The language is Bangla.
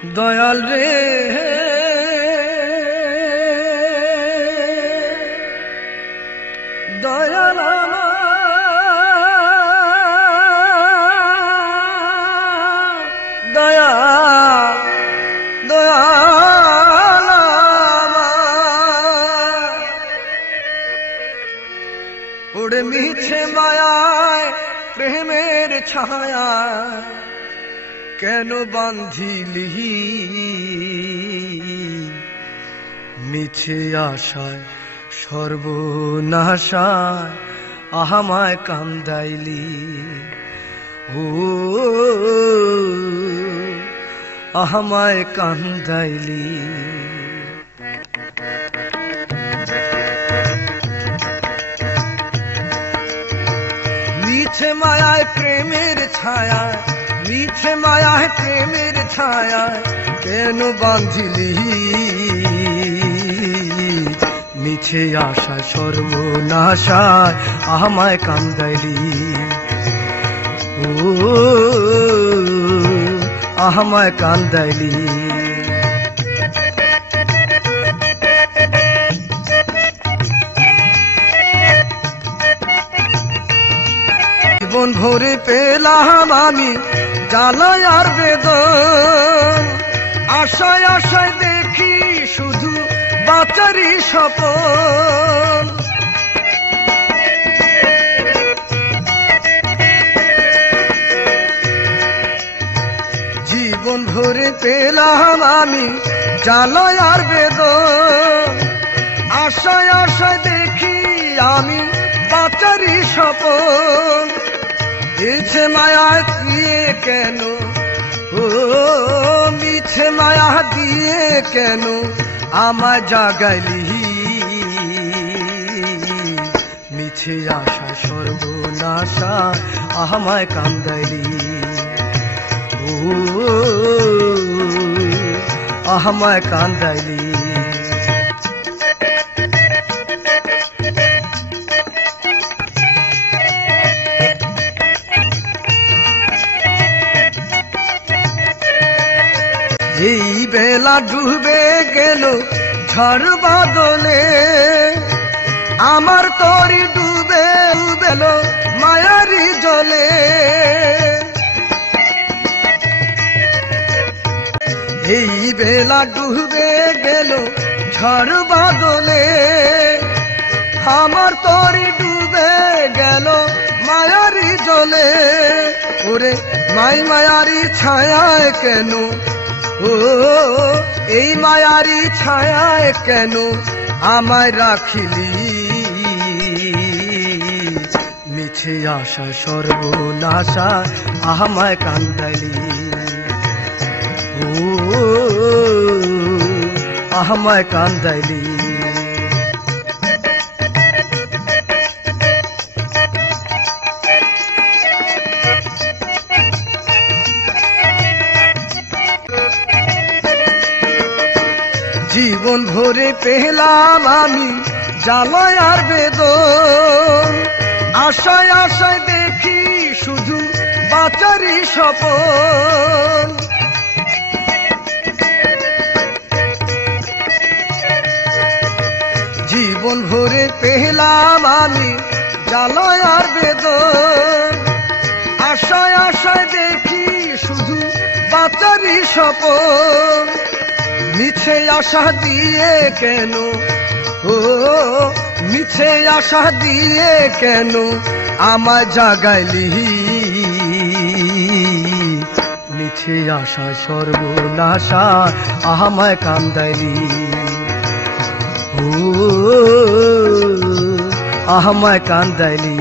দয়াল রে দয়াল দয়া দয়াল উড়ে মিছে মায়ায় প্রেমের ছায়া কেন বাঁধিলি মিছে আশায় সর্বনাশায় আমায় কান্দাইলি ও আমায় কান্দাইলি মিছে মায়ায় প্রেমের ছায়া মিছে মায়ায় প্রেমের ছায়া কেন বাঁধিলি মিছে আশা সর্বনাশায় আমায় কান্দাইলি ও আমায় কান্দাইলি জীবন ভরে পেলাম আমি জ্বালায় আর বেদন আশায় আশায় দেখি শুধু বাঁচারই স্বপন জীবন ভরে পেলাম আমি জ্বালায় আর বেদন আশায় আশায় দেখি আমি বাঁচারই স্বপন মিছে মায়া দিয়ে কেন ও মিছে মায়া দিয়ে কেন আমায় জাগাইলি মিছে আশা সর্বনাশা আমায় কান্দাইলি ও আমায় কান্দাইলি এই বেলা ডুবে গেল ঝড় বাদলে আমার তরি ডুবে গেল মায়ারি জলে এই বেলা ডুবে গেল ঝড় বাদলে আমার তরি ডুবে গেল মায়ারি জলে ওরে মাই মায়ারি ছায়ায় কেন ও এই মায়ারি ছায়ায় কেন আমায় রাখিলি মিছে আশা সর্বনাশা আমায় কান্দাইলি ও আমায় কান্দাইলি জীবন ভরে পেলাম আমি জ্বালায় আর বেদন আশায় আশায় দেখি শুধু বাঁচারই স্বপন জীবন ভরে পেলাম আমি জ্বালায় আর বেদন আশায় আশায় দেখি শুধু বাঁচারই স্বপন মিছে আশা দিয়ে কেন ও মিছে আশা দিয়ে কেন আমায় জাগাইলি মিছে আশা সর্বনাশা আমায় কান্দাইলি ও আমায় কান্দাইলি